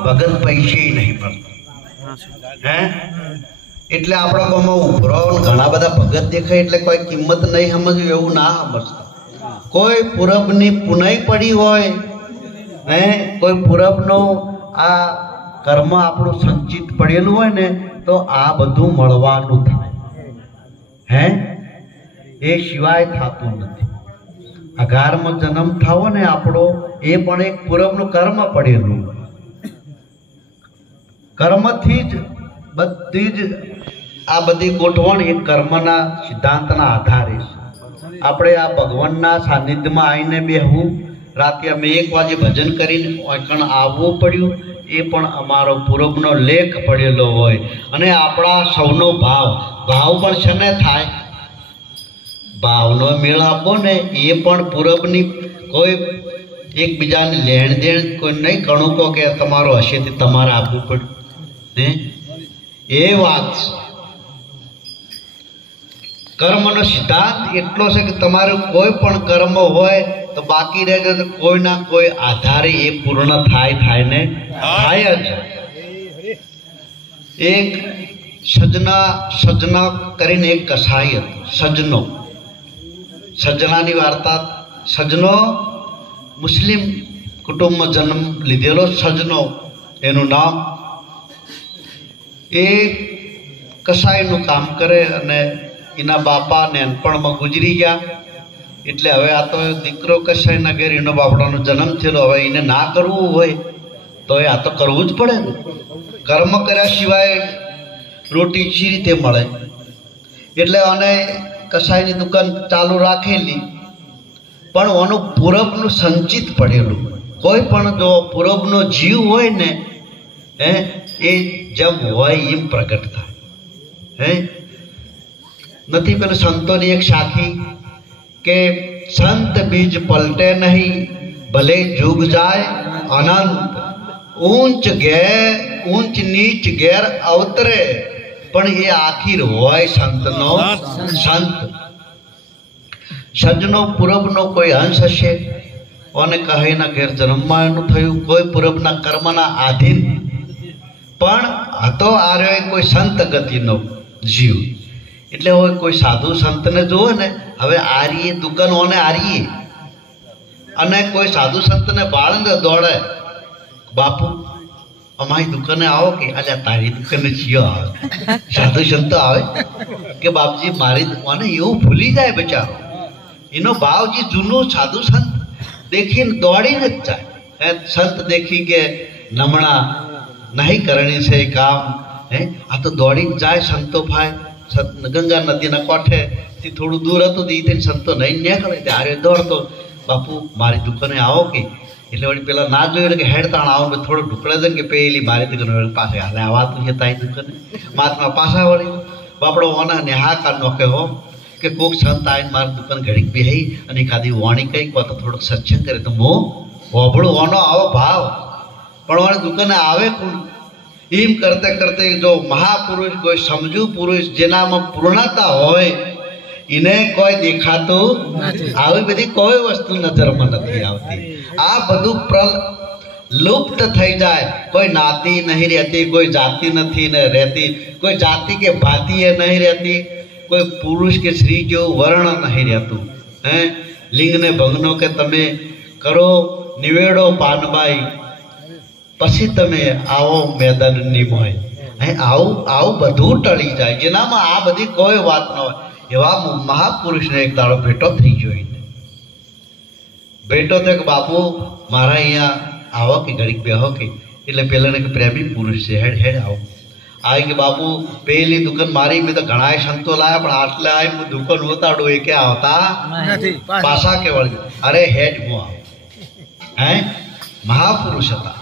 વગર પૈસે નહીં મળતો હે એટલે આપણા ગામમાં ઉભરો ઘણા બધા ભગત દેખાય એટલે કોઈ કિંમત નહીં સમજવી એવું ના સમજતા કોઈ પૂરબની પુનાઈ પડી હોય હે કોઈ પૂરબનો આ કર્મ આપણું સંચિત પડેલું હોય ને તો આ બધું મળવાનું થાય હે એ સિવાય થતું નથી અઘારમાં જન્મ થાવો ને આપણો એ પણ એક પૂરબનું કર્મ પડેલું કર્મથી જ બધી જ આ બધી ગોઠવણ એક કર્મના સિદ્ધાંતના આધારે છે આપણે આ ભગવાનના સાનિધ્યમાં આવીને બેહવું રાતે અમે 1 વાગે ભજન કરીને ઓકણ આવવું પડ્યું એ પણ અમારો પૂરબનો લેખ પડેલો હોય અને આપણા સૌનો ભાવ પણ છે ને થાય ભાવનો મેળ આપો ને એ પણ પૂરબની કોઈ એકબીજાને લેણ દેણ કોઈ નહીં ઘણું કહો કે તમારો હશે તે તમારે આપવું પડ્યું ને એ વાત કર્મનો સિદ્ધાંત એટલો છે કે તમારું કોઈ પણ કર્મ હોય તો બાકી રહેજો તો કોઈના કોઈ આધારે એ પૂર્ણ થાય ને થાય જ એક સજના કરીને એક કસાઈ હતો સજનાની વાર્તા સજનો મુસ્લિમ કુટુંબમાં જન્મ લીધેલો સજનો એનું નામ એ કસાઈનું કામ કરે અને એના બાપા નાનપણમાં ગુજરી ગયા એટલે હવે આ તો દીકરો કસાઈના ઘેર એનો બાપડાનો જન્મ થયેલો હવે એને ના કરવું હોય તો એ આ તો કરવું જ પડે ને કર્મ કર્યા સિવાય રોટી શી રીતે મળે એટલે અને કસાઈની દુકાન ચાલુ રાખેલી પણ ઓનું પૂરબનું સંચિત પડેલું કોઈ પણ જો પૂરબનો જીવ હોય ને હે એ જેમ હોય એમ પ્રગટ થાય હે નથી પેલું સંતોની એક સાખી કે સંત બીજ પલટે નહીં ભલે જુગ જાય અનંત ઊંચ નીચ ઘેર અવતરે પણ એ આખીર હોય સંતનો સંત સજનો પૂરબનો કોઈ અંશ હશે અને કહેના ઘેર જન્મવાનું થયું કોઈ પૂરબના કર્મના આધીન પણ હતો આર્યો કોઈ સંત ગતિનો જીવ એટલે હોય કોઈ સાધુ સંતને જુઓ ને હવે આરીએ દુકાનોને આરીએ અને કોઈ સાધુ સંતને બાળને દોડે બાપુ અમારી દુકાને આવો કે અલ્યા તારી દુકાને જીઓ આવે સાધુ સંતો આવે કે બાપજી મારી દુકાને એવું ભૂલી જાય બચારો એનો ભાવ જે જૂનું સાધુ સંત દેખીને દોડીને જ જાય સંત દેખી કે નમણા નહીં કરણી છે કામ હે આ તો દોડીને જાય સંતો ભાઈ ગંગા નદીના કોઠેથી થોડું દૂર હતું એ સંતો નહીં નીકળે ત્યારે દોડતો બાપુ મારી દુકાને આવો કે એટલે વળી પેલા ના જોયું કે હેડતાણ આવો થોડો ઢુકળે છે કે પેલી મારી દુકાન પાસે હાલે આવાતું છે તારી દુકાને મહાત્મા પાછા વળી બાપડો ઓના ને હા કાર નો કહો કે કોક સંત આવીને મારી દુકાન ઘડીક બેહી અને ખાધી વાણી કઈ તો થોડોક સત્સંગ કરે તો મો હોબળું ઓનો આવો ભાવ પણ ઓને દુકાને આવે કોણ એમ કરતે કરતે જો મહાપુરુષ કોઈ સમજુ પુરુષ જેનામાં પૂર્ણતા હોય એને કોઈ દેખાતું આવી બધી કોઈ વસ્તુ નજરમાં નથી આવતી આ બધું લુપ્ત થઈ જાય કોઈ નાતી નહીં રહેતી કોઈ જાતિ નથી ને રહેતી કોઈ જાતિ કે ભાતિ એ નહીં રહેતી કોઈ પુરુષ કે સ્ત્રી જેવું વર્ણ નહીં રહેતું હે લિંગને ભંગનો કે તમે કરો નિવેડો પાનબાઈ પછી તમે આવો મેદાનની મોય હે આવું બધું ટળી જાય જેનામાં આ બધી કોઈ વાત ન હોય એવા મહાપુરુષને એક દાડો ભેટો થઈ ગયો ભેટો તો કે બાપુ મારા અહીંયા આવો કે ઘડીક બેહો કે એટલે પેલાને કે પ્રેમી પુરુષ છે હેડ આવો આવી કે બાપુ પેલી દુકાન મારી મેં તો ઘણા સંતો લાયા પણ આટલે આવી દુકાન ઉતાડું એ કે આવતા પાછા કે વળી અરે હેડ હું આવું હે મહાપુરુષ હતા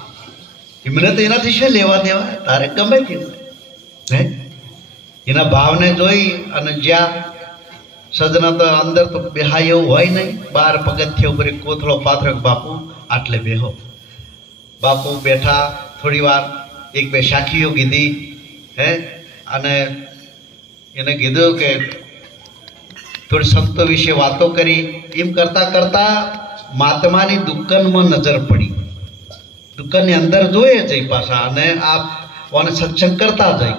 એમને તો એનાથી શું લેવા દેવા તારે ગમે તે હે એના ભાવને જોઈ અને જ્યાં સદના તો અંદર તો બેહાય એવું હોય નહીં બાર પગથિયા ઉપર એક કોથળો પાથરો બાપુ આટલે બેહો બાપુ બેઠા થોડી વાર એક બે સાખીઓ કીધી હે અને એને કીધું કે થોડી સંતો વિશે વાતો કરી એમ કરતા કરતા મહાત્માની દુકાનમાં નજર પડી દુકાનની અંદર જોઈએ જઈ પાછા અને આ સત્સંગ કરતા જઈ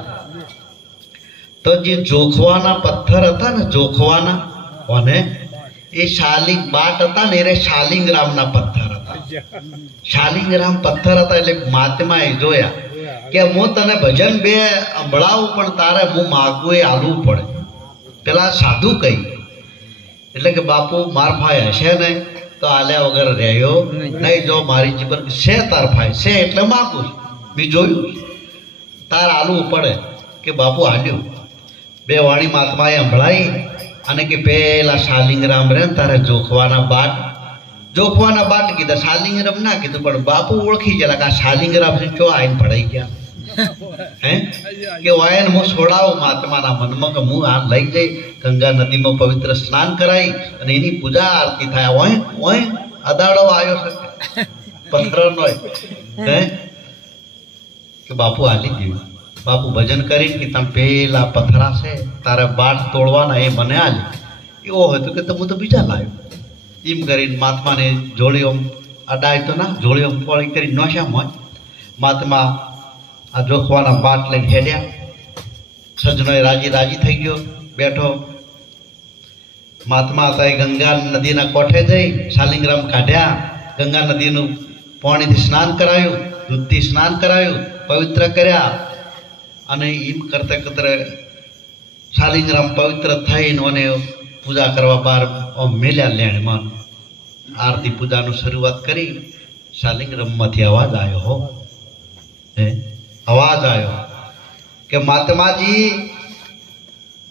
તો જે જોખવાના પથ્થર હતા ને જોખવાના અને એ શાલિંગ બાટ હતા ને એ શાલિંગરામના પથ્થર હતા. શાલિંગરામ પથ્થર હતા એટલે મહાત્માએ જોયા કે હું તને ભજન બે સંભળાવું પણ તારે હું માગવું એ આલવું પડે. પેલા સાધુ કહી એટલે કે બાપુ માર ભાઈ હશે ને તો આલ્યા વગર રહ્યો નહીં. જો મારી જીવન છે તાર ભાઈ છે એટલે માગું છું. મેં જોયું તાર આલવું પડે કે બાપુ આલ્યું. બે વાણી મહાત્માએ સંભળાઈ અને કે પેલા શાલિંગરામ રે તારે જોખવાના બાટ કીધા. શાલિંગરામ ના કીધું પણ બાપુ ઓળખી ગયા કે આ શાલિંગરામ ચો આઈને ભળાઈ ગયા હે કે વાયન હું છોડાવું મહાત્માના મનમાં કે હું આ લઈ જઈ ગંગા નદીમાં પવિત્ર સ્નાન કરાઈ અને એની પૂજા આરતી થાય. ઓય અદાડો આવ્યો છે પથ્થરનો હે કે બાપુ આલી દીધું. બાપુ ભજન કરી કે તમે પેલા પથરા છે તારે બાટ તોડવાના એ મને આલે. એવો હોય તો કે હું તો બીજા લાવ્યો. એમ કરીને મહાત્માને જોડીઓ અડાય તો ના જોડીઓ પોળી કરી નોશામ હોય. મહાત્મા આ જોખવાના બાટ લઈને હેડ્યા. સજ્જનોએ રાજી થઈ ગયો બેઠો. મહાત્મા હતા એ ગંગા નદીના કોઠે જઈ શાલિંગરામ કાઢ્યા. ગંગા નદીનું પાણીથી સ્નાન કરાયું, દૂધથી સ્નાન કરાયું, પવિત્ર કર્યા અને એમ કરતા શાલિંગરામ પવિત્ર થઈને અને પૂજા કરવા બહાર મેલ્યા લેણમાં. આરતી પૂજાનું શરૂઆત કરી. શાલિંગરામમાંથી અવાજ આવ્યો હો અવાજ આવ્યો કે મહાત્માજી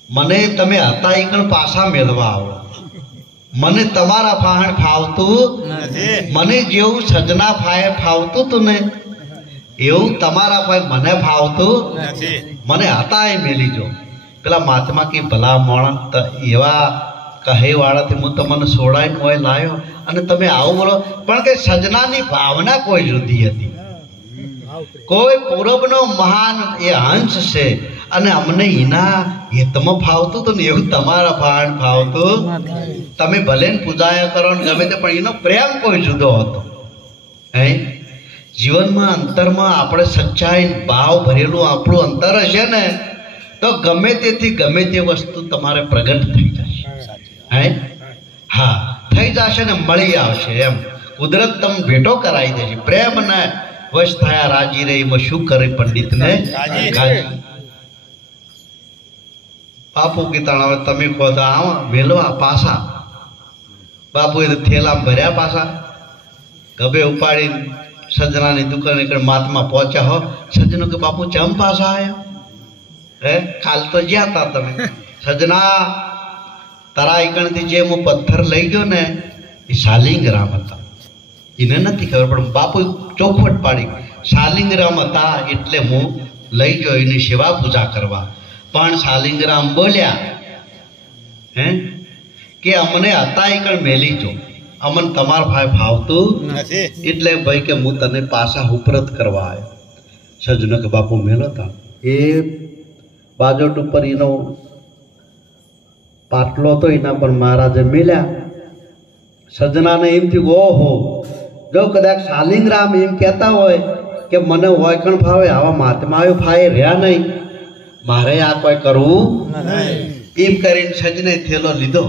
મને તમે હતા એ કણ પાછા મેળવા આવો. મને તમારા ફાહણ ફાવતું મને જેવું સજના ફાય ફાવતું તું ને એવું તમારા ફાય મને ફાવતું મને હતા એ મેલી જો. પેલા મહાત્મા કે ભલા મોણ એવા કહે વાળાથી હું તમને સોડાઈને હોય લાયો અને તમે આવું બોલો. પણ કે સજનાની ભાવના કોઈ જુદી હતી. કોઈ પૂરબનો મહાન એ હંસ છે અને અમને એના હિતમાં ફાવતું હતું ને એવું તમારા ફાણ ફાવતું. તમે ભલે ને પૂજાયા કરો ને ગમે તે પણ એનો પ્રેમ કોઈ જુદો હતો. હે જીવનમાં અંતરમાં આપણે સચ્ચાઈ ભાવ ભરેલું આપણું અંતર હશે ને તો ગમે તેથી ગમે તે વસ્તુ તમારે પ્રગટ થઈ જશે. હે હા થઈ જશે ને મળી આવશે. એમ કુદરત તમે ભેટો કરાવી દેશે. પ્રેમ ને વશ થયા રાજી રે એમાં શું કરે પંડિત ને ગાજી. બાપુ કીધા હવે તમે કહો તો આવા વેલવા પાછા. બાપુ એ થેલા ભર્યા પાછા ગભે ઉપાડી સજનાની દુકાને મહાત્મા પહોંચ્યા હો. સજનો કે બાપુ ચમ પાછા આયા હે કાલ તો જ્યાં તા તમે. સજના તારા એકણથી જે હું પથ્થર લઈ ગયો ને એ શાલિંગરામ હતા. એને નથી ખબર પણ બાપુ ચોખવટ પાડી શાલિંગરામ હતા એટલે હું લઈ ગયો એની સેવા પૂજા કરવા. પણ શાલિંગરામ બોલ્યા હે કે અમને હતા એ કણ મેલી જો અમને તમારા ભાઈ ફાવતું એટલે ભાઈ કે હું તને પાછા ઉપરત કરવા આવ્યો. સજનો કે બાપુ મેલો તા એ બાજોટ ઉપર એનો પાટલો હતો એના પર મહારાજે મેલ્યા. સજનાને એમ થયું ઓહો જો કદાચ શાલિંગરામ એમ કહેતા હોય કે મને હોય કણ ફાવે આવા મહાત્માઓ ફાવે રહ્યા નહીં મારે આ કોઈ કરવું એમ કરીને સજને થેલો લીધો.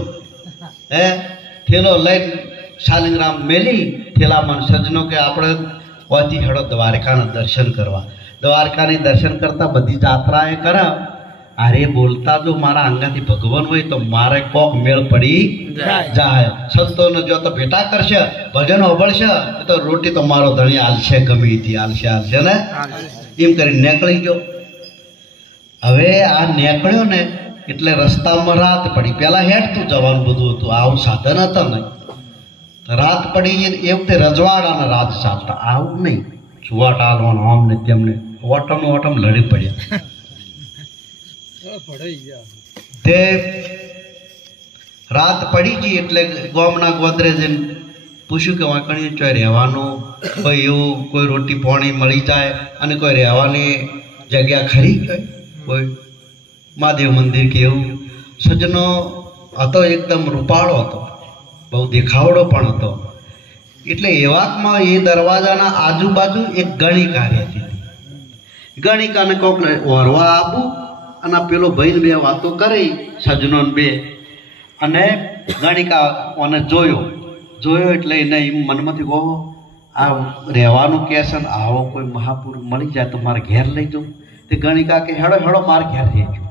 હે થેલો લઈને શાલિંગરામ મેલી થેલામાં. સજનો કે આપણે હોયથી હેડો દ્વારકાના દર્શન કરવા. દ્વારકાની દર્શન કરતા બધી જાત્રા એ કરા. અરે બોલતા જો મારા અંગાથી ભગવાન હોય તો મારે કોક મેળ પડી જાય. સંતોનો જો તો ભેટા કરશે ભજન હોબળશે તો રોટી તો મારો ધણી હાલશે ગમે તે હાલશે ને એમ કરીને નીકળી ગયો. હવે આ નીકળ્યો ને એટલે રસ્તામાં રાત પડી. પેલા હેઠતું જવાનું બધું હતું આવું સાધન હતા ને. રાત પડી એ વખતે રજવાડાના રાજ ચાલતા આવું નહીં સુવાટ હાલવાનું આમ ને તેમને ઓટમ લડી પડ્યા. તે રાત પડી ગઈ એટલે ગામના ગોદરેજને પૂછ્યું કે વાંકણીએ ચોય રહેવાનું કોઈ એવું કોઈ રોટી પાણી મળી જાય અને કોઈ રહેવાની જગ્યા ખરી કોઈ મહાદેવ મંદિર કે એવું. સજનો હતો એકદમ રૂપાળો હતો બહુ દેખાવડો પણ હતો. એટલે એવાકમાં એ દરવાજાના આજુબાજુ એક ગણિકા રહેતી હતી. ગણિકાને કોકને ઓરવા આપવું અને પેલો ભાઈને બે વાતો કરી, સજનો બે, અને ગણિકા ઓને જોયો એટલે એને એમ મનમાંથી કહો આ રહેવાનું કહે છે ને આવો કોઈ મહાપુરુષ મળી જાય તો મારે ઘેર લઈ જાઉં. તે ગણિકા કે હેડો હેડો મારે ઘેર રહેજો.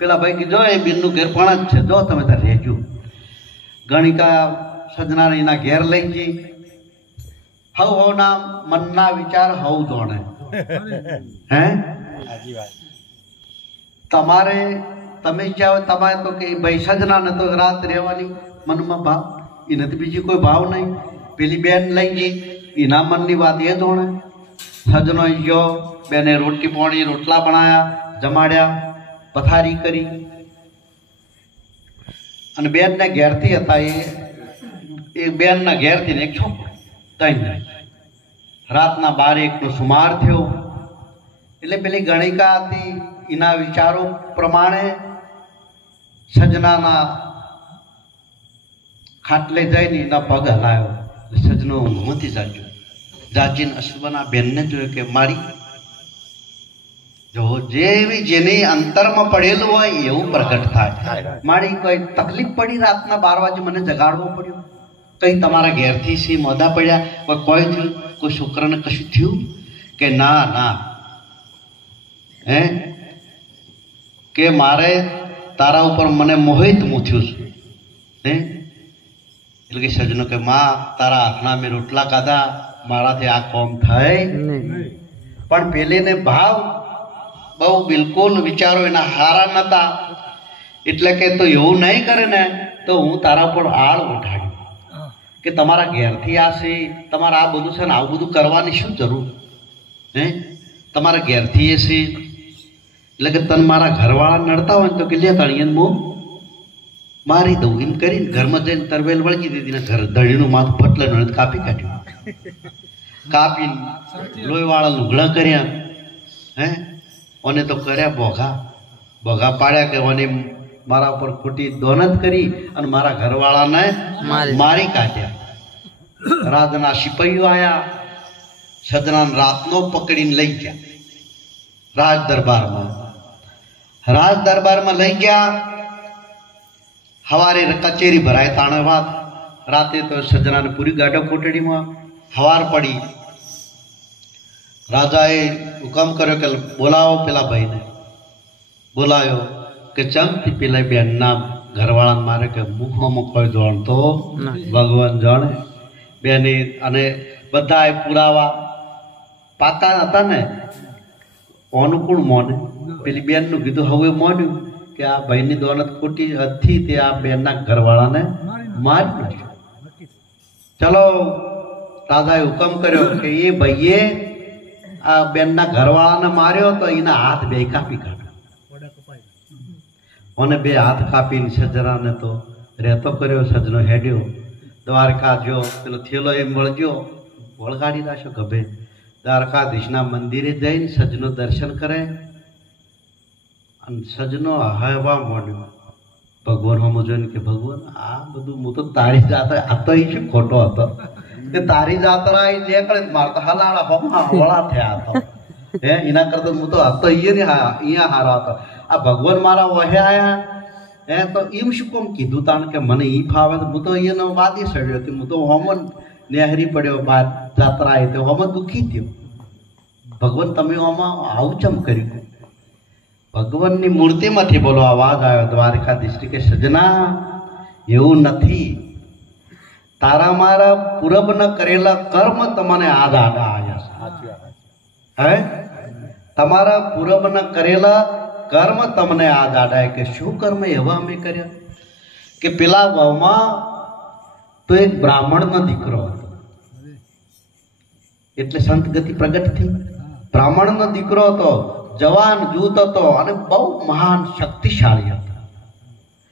પેલા ભાઈ કે જો એ બેનનું ઘેર પણ જ છે, જો તમે ત્યાં રહેજો. ગણિકા સજનાને એના ઘેર લઈ જઈ. હવના મનના વિચાર હવ જોણે. હે તમારે તમે જાઓ તમારે તો કે ભાઈ સજના ને તો રાત રહેવાની મનમાં ભાવ, એ નથી બીજી કોઈ ભાવ નહીં. પેલી બેન લઈ ગઈ, એના મનની વાત એ જોણે. સજનો ગયો, બેને રોટલી પાણી રોટલા બનાયા, જમાડ્યા, પથારી કરી. અને બેનને ઘેરથી હતા એ બેનના ઘેરથી ને એક છોકરો, ત્રણ રાતના 12-1નો સુમાર થયો. એટલે પેલી ગણિકા હતી એના વિચારો પ્રમાણે સજનાના ખાટલે જઈને એના પગ હલાયો. સજનો ઊંઘમાંથી જાગ્યો. જાગીને અશ્વના બેનને જોયું કે મારી જો જેવી જેની અંતરમાં પડેલું હોય એવું પ્રગટ થાય. મારી કોઈ તકલીફ પડી, રાતના 12 વાગે મને જગાડવો પડ્યો, કઈ તમારા ઘેરથી સી મોદા પડ્યા, કોઈ થયું, કોઈ છોકરાને કશું થયું કે ના ના, હે કે મારે તારા ઉપર મને મોહિત હું થયું છું. હે એટલે કે સજનો કે માં તારા હાથના મેં રોટલા ખાધા, મારાથી આ કોમ થાય. પણ પેલીને ભાવ બહુ બિલકુલ વિચારો એના હારા નતા. એટલે કે તો એવું નહીં કરે ને તો હું તારા પર આળ ઉઠાડ્યું કે તમારા ઘેરથી આ છે, તમારે આ બધું છે ને આવું બધું કરવાની શું જરૂર? હે તમારા ઘેરથી એ છે એટલે કે તને મારા ઘરવાળા નડતા હોય તો કે લે તણીને હું મારી દઉં એમ કરીને ઘરમાં જઈને તરવેલ વળગી દીધી ને ઘર ધણીનું માથું ફટલે કાપી કાઢ્યું. કાપીને લોહીવાળા લુગડા કર્યા. હે ઓને તો કર્યા બોઘા પાડ્યા કે ઓને મારા ઉપર ખોટી દોનત કરી અને મારા ઘરવાળાને મારી કાઢ્યા. રાજના સિપાહીઓ આયા, સજનાન રાતનો પકડીને લઈ ગયા રાજ દરબારમાં લઈ ગયા. હવારે કચેરી ભરાય તાણે વાત, રાતે તો સજનાને પૂરી ગાડો કોટડીમાં. હવાર પડી, રાજાએ હુકમ કર્યો કે બોલાવો પેલા ભાઈને. બોલાયો કે ચમથી પેલા બેનના ઘરવાળાને મારે કે મુખમાં કોઈ જાણતો ભગવાન જાણે. બેને અને બધા પુરાવા પાકા હતા ને, અનુકૂળ મોને પેલી બેનનું કીધું હવે મોન્યું કે આ ભાઈની દોલત ખોટી હતી, તે આ બેનના ઘરવાળાને મારી નાખ્યો. ચલો રાજાએ હુકમ કર્યો કે એ ભાઈએ આ બેનના ઘરવાળાને માર્યો તો એના હાથ બે કાપી કાઢ્યા. અને બે હાથ કાપીને સજરાને તો રહેતો કર્યો. સજનો હેડ્યો દ્વારકા જો પેલો થેલો એમ વળગ્યો, વળગાડી રાખ્યો ગભે. દ્વારકાધીશના મંદિરે જઈને સજનો દર્શન કરે અને સજનો હવા માંડ્યો. ભગવાન હમ જોઈને કે ભગવાન આ બધું હું તો તારી જાત્રા, આ તો એ શું ખોટો હતો કે તારી જાત્રા એ નીકળે મારતા હલાડા હોમાં વળા થયા હતો. હે એના કરતા હું તો હતો અહીંયા હારો હતો. આ ભગવાન મારા વહે આયા હે તો એમ શું કોમ કીધું તાણ કે મને ઈ ફાવે. હું તો અહીંયાનો વાદી સડ્યો હતો, હું તો હોમન નેહરી પડ્યો બાર જાત્રા એ તો હોમ દુઃખી થયો. ભગવાન તમે આમાં આવું ચમ કર્યું? ભગવાનની મૂર્તિમાંથી બોલો અવાજ આવ્યો દ્વારકાધીશ કે સજના એવું નથી, તારા મારા પૂરબ ન કરેલા કર્મ તમને આજ આડા આવ્યા છે. હે તમારા પૂરબ ન કરેલા કર્મ તમને આજ આડાય. કે શું કર્મ એવા અમે કર્યા કે પેલા ગામમાં તો એક બ્રાહ્મણનો દીકરો હતો, એટલે સંત ગતિ પ્રગટ થઈ. બ્રાહ્મણનો દીકરો હતો, જવાન જૂથ હતો અને બહુ મહાન શક્તિશાળી હતો.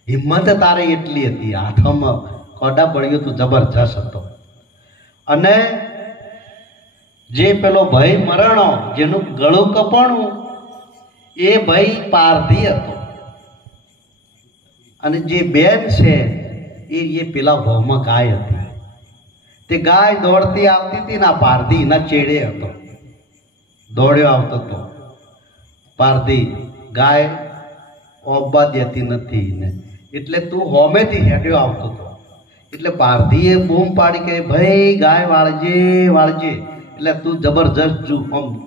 હિંમત તારે એટલી હતી, હાથમાં કોડા બળ્યો તો જબરજસ્ત હતો. અને જે પેલો ભય મરણો જેનું ગળું કપણું એ ભય પારધી હતો. અને જે બેન છે એ પેલા ભાવમાં ગાય હતી. તે ગાય દોડતી આવતી હતી ને પારધી ના ચેડે હતો, દોડ્યો આવતો હતો પારધી, ગાય ઓબા દેતી નથી ને, એટલે તું હોમેથી હેડ્યો આવતો હતો. એટલે પારધીએ બૂમ પાડી કે ભાઈ ગાય વાળજે વાળજે. એટલે તું જબરજસ્ત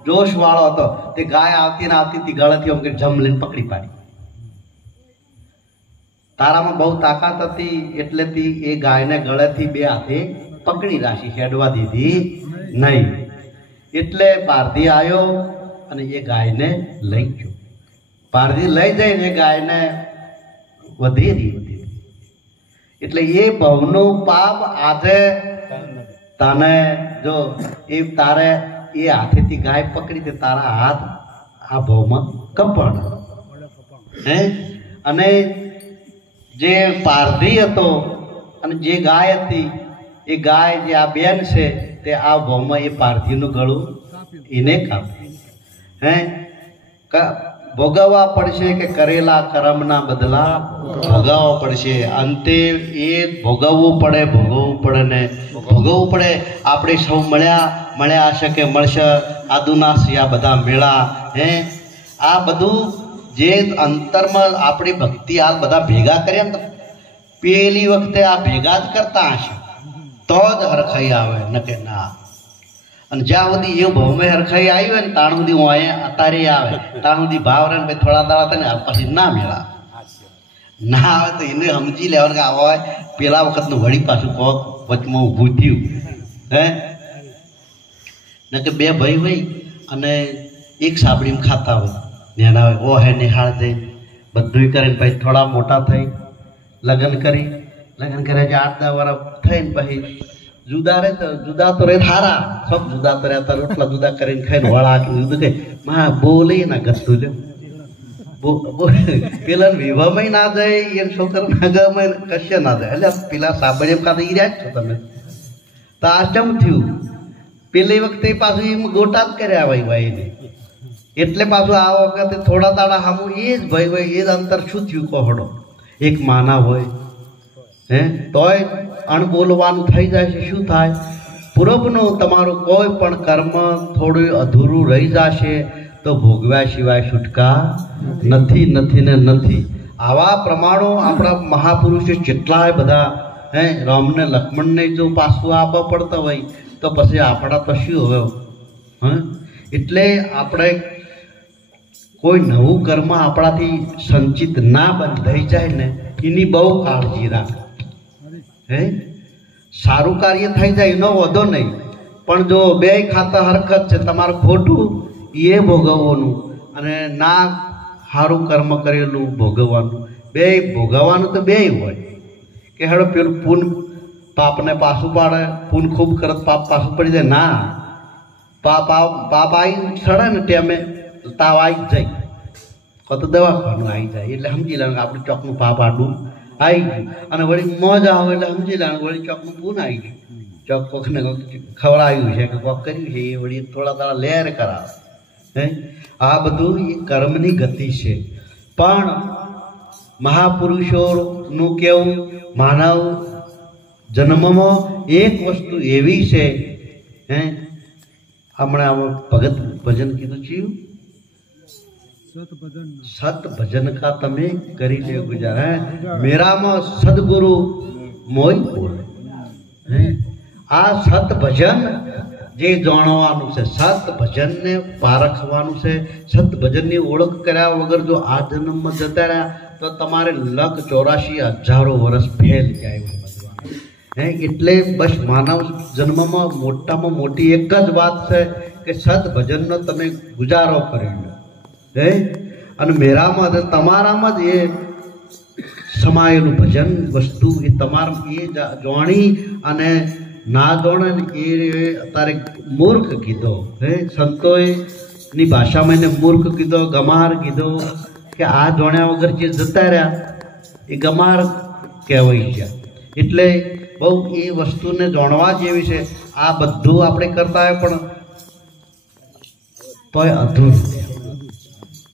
જોશ વાળો હતો. તે ગાય આવતી ને આવતી હતી ગળેથી આમ કે જમ લઈને પકડી પાડી. તારામાં બહુ તાકાત હતી એટલેથી એ ગાયને ગળેથી બે હાથે પકડી રાખી, હેડવા દીધી નહીં. એટલે પારધી આવ્યો અને એ ગાયને લઈ ગયો. પારધી લઈ જઈને એ ગાયને વધેરી. એટલે એ ભવનું પાપ આજે તને જો એ તારે એ હાથેથી ગાય પકડી તે તારા હાથ આ ભવમાં કપણ હે. અને જે પારધી હતો અને જે ગાય હતી એ ગાય જે આ બેન છે તે આ ભવમાં એ પારધીનું ગળું એને કાપે હે. ભોગવવા પડશે કે કરેલા કર્મના બદલા ભોગવવા પડશે. અંતે એ ભોગવવું પડે ને ભોગવવું પડે. આપણે સૌ મળ્યા હશે કે મળશે આદુના સિયા બધા મેળા હે. આ બધું જે અંતરમાં આપણી ભક્તિ આ બધા ભેગા કર્યા ને પેલી વખતે આ ભેગા જ કરતા હશે તો જ હરખાઈ આવે ન કે ના. અને જ્યાં સુધી એવું ભવમે હરખાઈ આવી હોય ને તાણ સુધી હું અહીંયા અત્યારે આવે તાણ સુધી ભાવ રહે ને થોડા દાડા થાય ને પછી ના મેળા ના આવે તો એને સમજી લેવાનું કે આવા પેલા વખતનું વળી પાછું કોક વચમાં ઊભું થયું હે. ને કે બે ભાઈ હોય અને એક સાબડીમાં ખાતા હોય નેના હોય ઓ હે નિહાળ જઈ બધું કરીને પછી થોડા મોટા થઈ લગ્ન કરે છે 8-10 વર્ષ થઈને પછી જુદા તો રે થારા સબ જુદા તો રહેતા રોટલા જુદા કરીને ખાઈને વળા જુદું કઈ માં બોલે ના ગતું લે પેલા વિવાહમાં ના જાય એ છોકરા ના ગમે કશે ના જાય. એટલે પેલા સાબડીએ ખાતે ઈ રહ્યા છો તમે તો આ ચમ થયું. પેલી વખતે પાછું એમ ગોટા જ કર્યા ભાઈ ને એટલે પાછું આ વખતે થોડા દાડા સામું એ જ ભાઈ હોય એ જ અંતર શું થયું કોહડો એક માના હોય હે તોય અણબોલવાનું થઈ જાય છે. શું થાય પૂરબનું તમારું કોઈ પણ કર્મ થોડું અધૂરું રહી જશે તો ભોગવ્યા સિવાય છૂટકા નથી. આવા પ્રમાણો આપણા મહાપુરુષો કેટલાય બધા હે રામને લક્ષ્મણને જો પાછું આપવા પડતા હોય તો પછી આપણા તો શું હવે હ. એટલે આપણે કોઈ નવું કર્મ આપણાથી સંચિત ના બંધાઈ જાય ને એની બહુ કાળજી રાખ હે. સારું કાર્ય થઈ જાય એનો વધો નહીં પણ જો બે ખાતા હરકત છે તમારું ખોટું એ ભોગવવાનું અને ના સારું કર્મ કરેલું ભોગવવાનું બે ભોગવવાનું તો બે હોય કે હેડો પેલું પૂન પાપને પાછું પાડે પૂન ખૂબ કરત પાપ પાછું પડી જાય ના. પાપ આવી ચડે ને ટેમે તાવ આવી જાય તો દવાખાનું આવી જાય એટલે સમજી લેવાનું આપણું ચોકનું પાપ આડું આવી ગયું. અને વળી મોજ આવે એટલે સમજી લેવાનું વળી ચોકનું પૂન આવી ગયું. ચોક કોકને કોક ખવડાવ્યું છે કે કોક કર્યું છે એ વળી થોડા દાડા લહેર કરાવે હે. આ બધું એ કર્મની ગતિ છે. પણ મહાપુરુષોનું કેવું માનવ જન્મમાં એક વસ્તુ એવી છે હે. હમણાં ભગત ભજન કીધું છે સત ભજન કા તમે કરી લે ગુજાર હે. મેરામાં સદગુરુ મોય બોલે હે. આ સત ભજન જે જાણવાનું છે સત ભજનને પારખવાનું છે. સત ભજનની ઓળખ કર્યા વગર જો આ જન્મમાં જતા રહ્યા તો તમારે 1,84,000 વર્ષ ફેલ જાય હે. એટલે બસ માનવ જન્મમાં મોટામાં મોટી એક જ વાત છે કે સત ભજનનો તમે ગુજારો કરી લો હે. અને મેરામાં તમારામાં જ એ સમાયેલું ભજન વસ્તુ એ તમારા એ જાણી અને ના જાણે એ અત્યારે મૂર્ખ કીધો હે. સંતોએ ની ભાષામાં એને મૂર્ખ કીધો ગમાર કીધો કે આ જાણ્યા વગર જે જતા રહ્યા એ ગમાર કહેવાય છે. એટલે બહુ એ વસ્તુને જાણવા જેવી છે. આ બધું આપણે કરતા હોય પણ અધૂરું